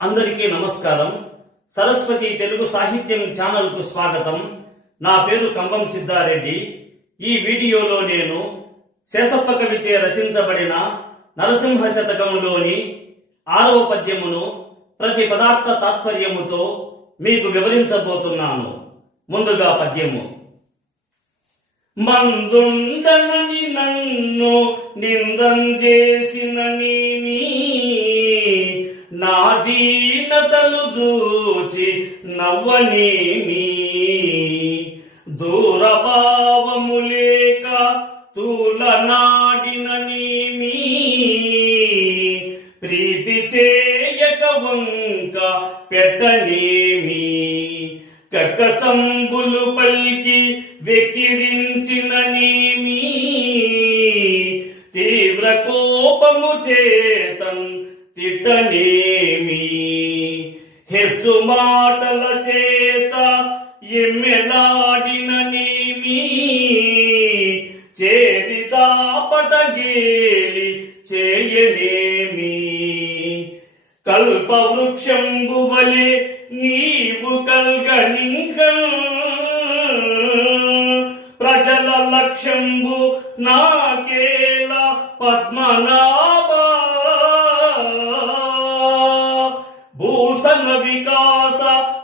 అందరికీ నమస్కారం. సరస్వతి తెలుగు సాహిత్యం ఛానల్ కు స్వాగతం. నా పేరు కంబం సిద్ధారెడ్డి. ఈ వీడియోలో నేను శేషప్ప కవిచే రచించబడిన నరసింహ శతకములోని 6వ పద్యమును ప్రతి పదార్థ తాత్పర్యముతో మీకు వివరించబోతున్నాను. ముందుగా పద్యము. మందుండనని నన్ను నిందం చేసిన నీమి, నా దీనతను చూచి నవ్వనేమి, దూరభావము లేక తూలనాడిన నీమి, ప్రీతి చేయక వంక పెట్టనేమి, కక్కసంబులు పల్కి వెకిరించిన నేమి, తీవ్ర కోపము చేతన్ తిట్టనేమి, హెచ్చు మాటల చేత ఎమ్మెలాడిన నేమి, చేరిదాపటగేలి చేయనేమి, కల్పవృక్షంబు వలె నీవు కల్గనింక, ప్రజల లక్ష్యంబు నాకేల పద్మనాభ, భూషణ వికాస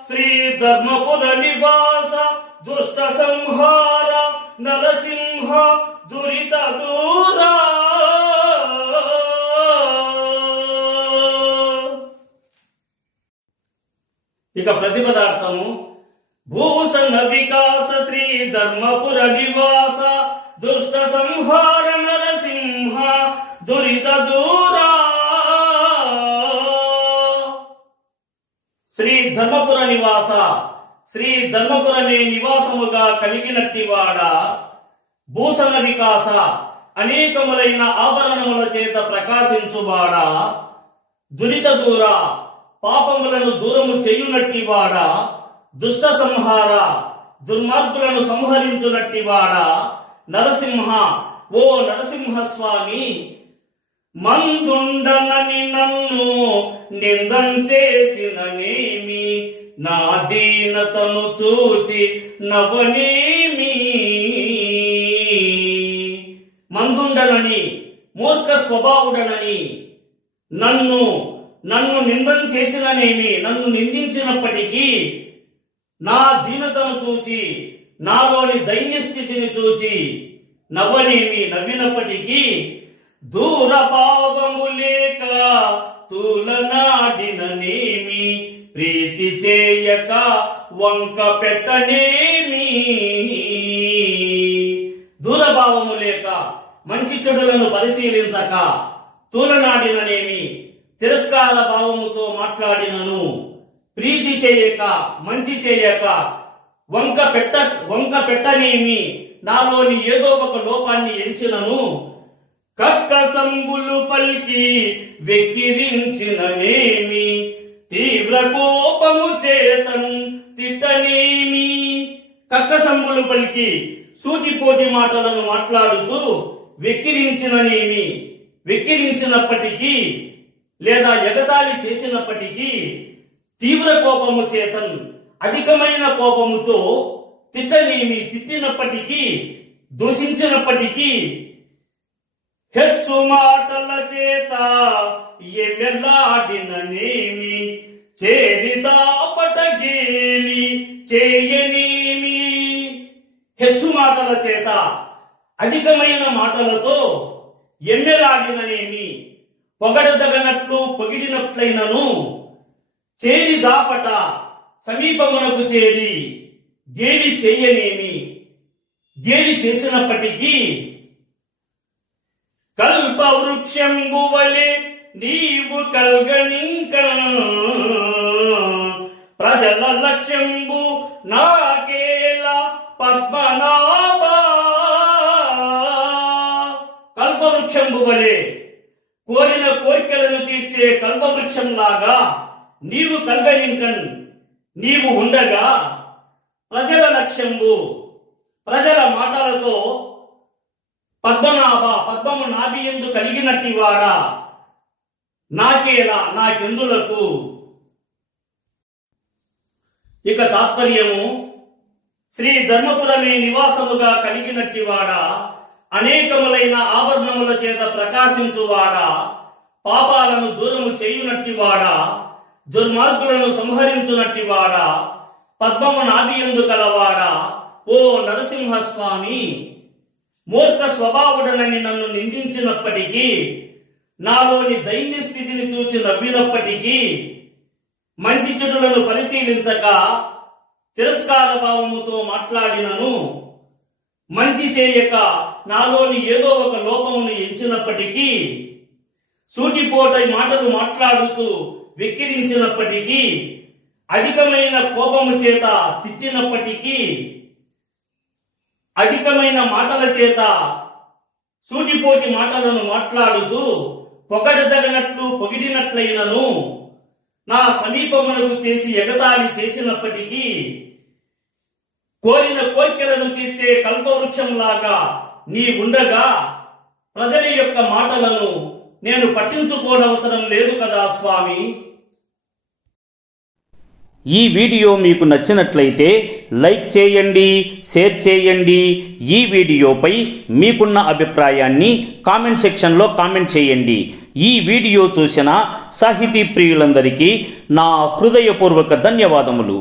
శ్రీ ధర్మపుర నివాస, దుష్ట సంహార నరసింహ దురిత దూరా. ఇక ప్రతిపదార్థము. భూషణ వికాస శ్రీ ధర్మపుర నివాస, దుష్ట సంహార నరసింహ దురిత దూరా. శ్రీ ధర్మపుర నివాస, శ్రీ ధర్మపురమే నివాసముగా కలిగినట్టివాడ, భూషణ వికాస అనేకములైన ఆభరణముల చేత ప్రకాశించువాడ, దురిత దూర పాపములను దూరము చేయునట్టివాడ, దుష్ట సంహార దుర్మార్గులను సంహరించునట్టివాడ, నరసింహ ఓ నరసింహస్వామి, మందుండనని నన్ను నిందం చేసిన నేమి, నా దీనతను చూచి నవ్వనేమి. మందుండనని మూర్ఖ స్వభావుడనని నన్ను నిందం చేసిననేమి, నన్ను నిందించినప్పటికీ నా దీనతను చూచి, నాలోని దైన్య స్థితిని చూచి నవ్వనేమి, నవ్వినప్పటికీ, దూరభావము లేక తూలనాడిననేమి, ప్రీతి చేయక వంక పెట్టనేమి. దూరభావము లేక మంచి చెడులను పరిశీలించక తూలనాడిననేమి, తిరస్కార భావముతో మాట్లాడినను, ప్రీతి చేయక మంచి చేయక వంక పెట్టనేమి, నాలోని ఏదో ఒక లోపాన్ని ఎంచినను, కక్కసంబులు పల్కి వెక్కిరించిననేమి, తీవ్ర కోపము చేతన్ తిట్టనేమి. కక్కసంబులు పలికి సూటిపోటి మాటలను మాట్లాడుతూ వెక్కిరించిననేమి, వెక్కిరించినప్పటికీ లేదా ఎగతాళి చేసినప్పటికీ, తీవ్ర కోపము చేతన్ అధికమైన కోపముతో తిట్టనేమి, తిట్టినప్పటికీ దూషించినప్పటికీ, హెచ్చు మాటల చేత ఎమ్మెలాడిననేమి, చేరిదాపటగేలి చేయనేమి. హెచ్చు మాటల చేత అధికమైన మాటలతో ఎమ్మెలాడిననేమి, పొగడదగనట్లు పొగిడినట్లయినను, చేరి దాపట సమీపమునకు చేరి గేలి చేయనేమి, గేలి చేసినప్పటికీ, కల్పవృక్షంబు వలె నీవు కల్గనింక, ప్రజల లక్ష్యంబు నాకేల పద్మనాభ. కల్పవృక్షంబు వలె కోరిన కోరికలను తీర్చే కల్పవృక్షంలాగా నీవు కల్గనింకన్, నీవు ఉండగా, ప్రజల లక్ష్యంబు ప్రజల మాటలతో పద్మనాభ పద్మము నాభియందు కలిగినట్టివాడా, నాకేలా నాకెందులకు ఇక తాత్పర్యము, శ్రీ ధర్మపురమే నివాసముగా కలిగినట్టివాడా, అనేకములైన ఆభరణముల చేత ప్రకాశించువాడా, పాపాలను దూరము చేయునట్టివాడా, దుర్మార్గులను సంహరించునట్టివాడా, పద్మము నాభియందు కలవాడా, ఓ నరసింహస్వామి, మూర్ఖ స్వభావుడనని నన్ను నిందించినప్పటికీ, నాలోని దైన్య స్థితిని చూచి నవ్వినప్పటికీ, మంచి చెడులను పరిశీలించక తిరస్కార భావముతో మాట్లాడినను, మంచి చేయక నాలోని ఏదో ఒక లోపమును ఎంచినప్పటికీ, సూటిపోటై మాటలు మాట్లాడుతూ వెక్కిరించినప్పటికీ, అధికమైన కోపము చేత తిట్టినప్పటికీ, అధికమైన మాటల చేత సూటిపోటి మాటలను మాట్లాడుతూ పొగడదగినట్లు పొగిడినట్లయినను, నా సమీపమునకు చేసి ఎగతాళి చేసినప్పటికీ, కోరిన కోరికలను తీర్చే కల్పవృక్షంలాగా నీ ఉండగా ప్రజల యొక్క మాటలను నేను పట్టించుకోనవసరం లేదు కదా స్వామి. ఈ వీడియో మీకు నచ్చినట్లయితే లైక్ చేయండి, షేర్ చేయండి. ఈ వీడియోపై మీకున్న అభిప్రాయాన్ని కామెంట్ సెక్షన్లో కామెంట్ చేయండి. ఈ వీడియో చూసిన సాహితీ ప్రియులందరికీ నా హృదయపూర్వక ధన్యవాదములు.